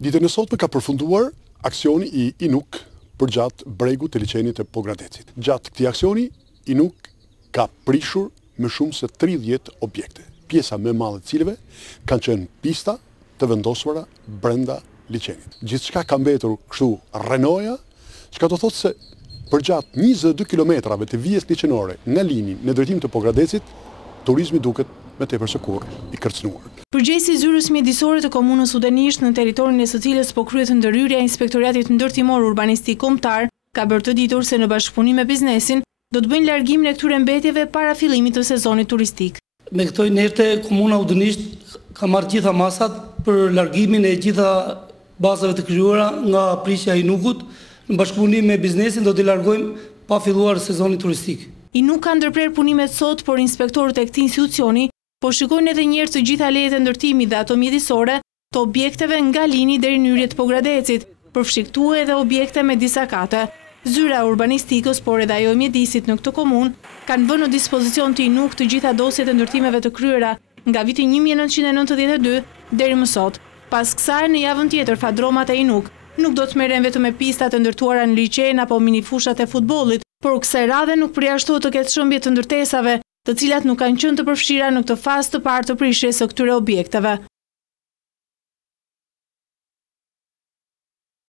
Ditën e sotme ka përfunduar aksioni i INUK përgjatë bregut të liçenit të Pogradecit. Gjatë këtij aksioni, INUK ka prishur më shumë se 30 objekte, pjesa më e madhe të cilëve kanë qenë pista të vendosura brenda liçenit. Gjithçka ka mbetur kështu rrenoja, çka do thotë se përgjatë 22 kilometrave të vijës liçenore nga lini në drejtim të Pogradecit, turizmi duket me tepër se kurrë i kërcënuar. Përgjegjësi i zyrës mjedisore të komunës Udenisht, në territorin e së cilës po kryhet ndërhyrja e Inspektoratit Ndërtimor Urbanistik Kombëtar, ka bërë të ditur se në bashkëpunim me biznesin do të bëjnë largimin e këtyre mbetjeve para fillimit të sezonit turistik. Me këto inerte, komuna Udenisht ka marrë gjitha masat për largimin e gjitha bazave të krijuara nga prishja e INUK-ut. Në bashkëpunim me biznesin do t'i largojmë pa filluar sezonin turistik. INUK ka ndërprer punimet sot, por inspektorët e këtij institucioni po shikojnë edhe një herë të gjitha lejet e ndërtimit dhe ato mjedisore të objekteve nga lini deri në hyrje të Pogradecit, përfshiktuar edhe objekte me disa kate. Zyra e urbanistikës, por edhe ajo e mjedisit në këtë komunë, kanë vënë në dispozicion të INUK të gjitha dosjet e ndërtimeve të kryera nga viti 1992 deri më sot. Pas kësaj, në javën tjetër, fadromat e INUK nuk do të merren vetëm me pistat e ndërtuara në liçen apo minifushat e futbollit, por kësaj radhe nuk përjashtohet të ketë shëmbje të ndërtesave, të cilat nuk kanë qenë të përfshira në këtë fazë të parë të prishjes së këtyre objekteve.